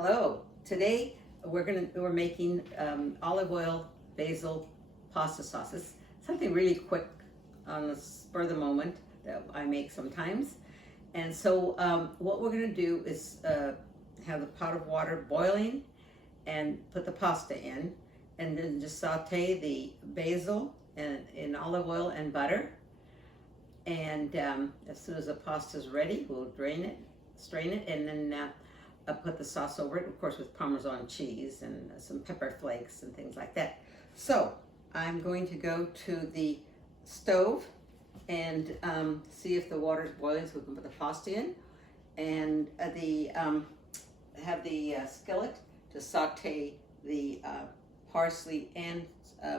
Hello. Today we're making olive oil basil pasta sauce. It's something really quick on the spur of the moment that I make sometimes. And so what we're going to do is have the pot of water boiling and put the pasta in, and then just saute the basil in olive oil and butter. And as soon as the pasta is ready, we'll drain it, strain it, and then put the sauce over it, of course, with Parmesan cheese and some pepper flakes and things like that. So I'm going to go to the stove and see if the water's boiling so we can put the pasta in, and have the skillet to saute the parsley and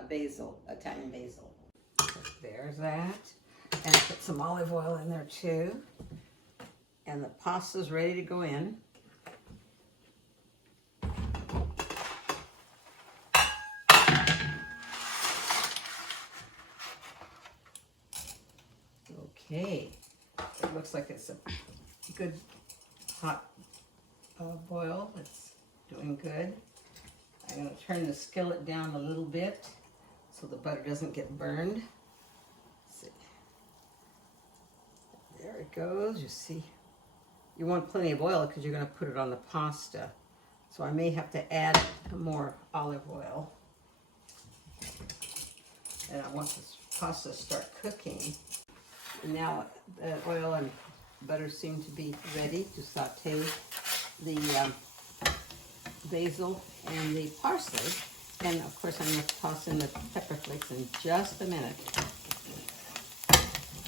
basil, Italian basil. There's that. And put some olive oil in there too. And the pasta's ready to go in. Okay, it looks like it's a good hot boil. It's doing good. I'm going to turn the skillet down a little bit so the butter doesn't get burned. Let's see. There it goes. You see, you want plenty of oil because you're going to put it on the pasta. So I may have to add more olive oil. And I want this pasta to start cooking. And now the oil and butter seem to be ready to saute the basil and the parsley. And of course I'm going to toss in the pepper flakes in just a minute.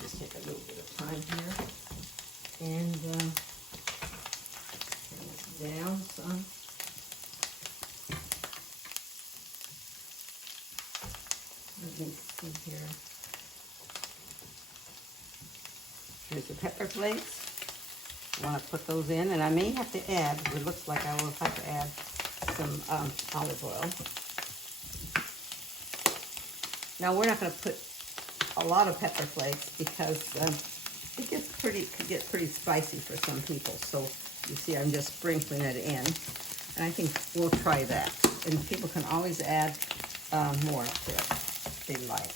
Just take a little bit of time here. And turn it down some. Let me see here. Here's the pepper flakes. I want to put those in, and I may have to add, it looks like I will have to add some olive oil. Now we're not going to put a lot of pepper flakes because it could get pretty spicy for some people. So you see I'm just sprinkling it in, and I think we'll try that. And people can always add more to it if they like.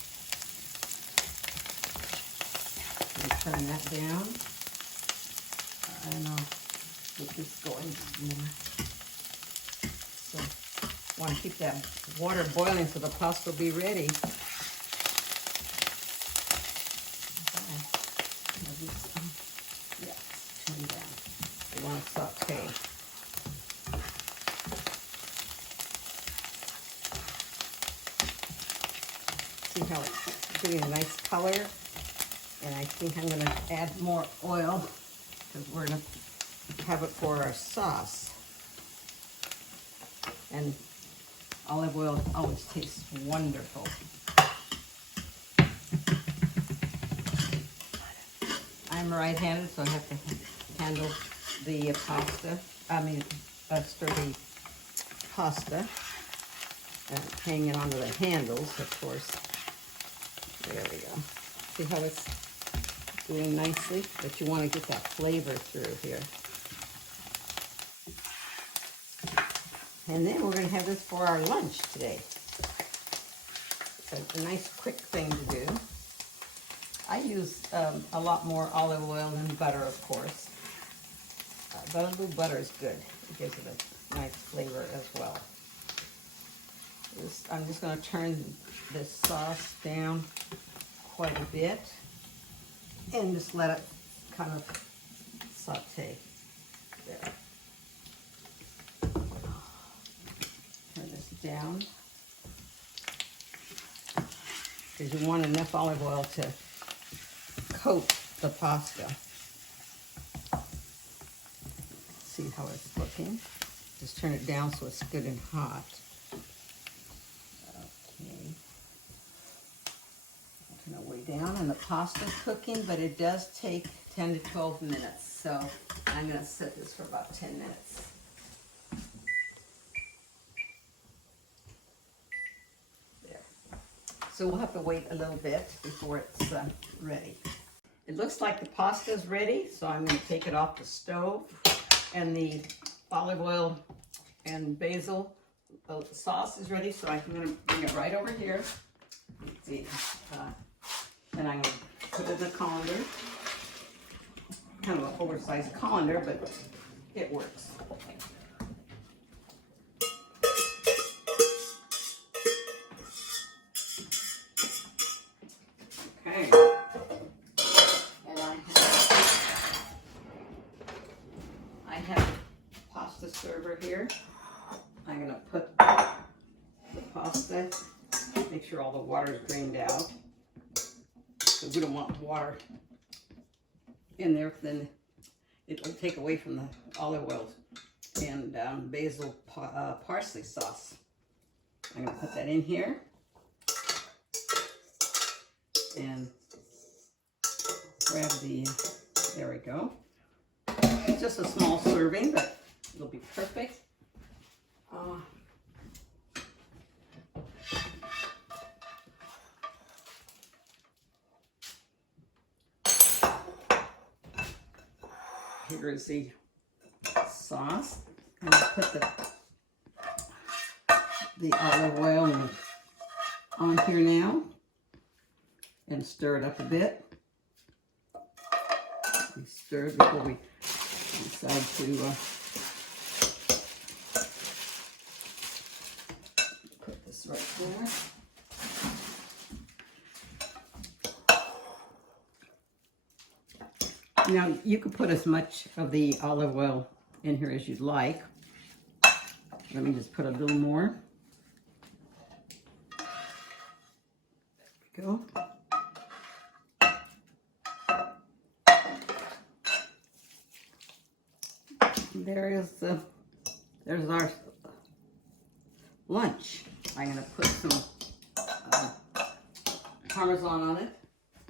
Turn that down. I don't know, get this going more. So, want to keep that water boiling so the pasta will be ready. Yeah, turn down. We want to saute. See how it's getting a nice color? And I think I'm going to add more oil because we're going to have it for our sauce. And olive oil always tastes wonderful. I'm right-handed, so I have to handle the pasta. Stir the pasta, hanging onto the handles, of course. There we go. See how it's doing nicely, but you want to get that flavor through here. And then we're going to have this for our lunch today. It's a nice quick thing to do. I use a lot more olive oil than butter, of course. But a little butter is good. It gives it a nice flavor as well. I'm just going to turn this sauce down quite a bit. And just let it kind of saute there. Turn this down. Because you want enough olive oil to coat the pasta. See how it's looking? Just turn it down so it's good and hot. Turn it way down, and the pasta's cooking, but it does take 10 to 12 minutes. So I'm going to set this for about 10 minutes. There. So we'll have to wait a little bit before it's ready. It looks like the pasta is ready, so I'm going to take it off the stove, and the olive oil and basil sauce is ready, so I'm going to bring it right over here. Let's see, and I'm going to put it in the colander. Kind of an oversized colander, but it works. Okay, and I have a pasta server here. I'm going to put the pasta, make sure all the water is drained out, because we don't want water in there, then it will take away from the olive oil and basil parsley sauce. I'm going to put that in here and grab the, there we go. It's just a small serving, but it'll be perfect. Here is the sauce. I'm going to put the olive oil on here now and stir it up a bit. We stir it before we decide to put this right there. Now, you could put as much of the olive oil in here as you'd like. Let me just put a little more. There we go. There's our lunch. I'm going to put some Parmesan on it.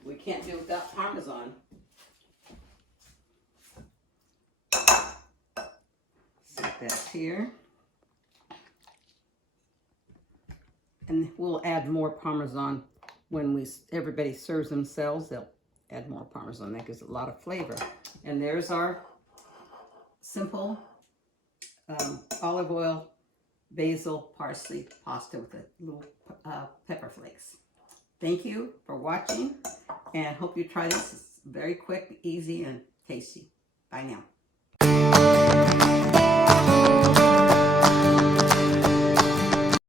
We can't do without Parmesan. Set that here. And we'll add more Parmesan when everybody serves themselves. They'll add more Parmesan. That gives a lot of flavor. And there's our simple olive oil, basil, parsley pasta with a little pepper flakes. Thank you for watching, and hope you try this. It's very quick, easy, and tasty. Bye now.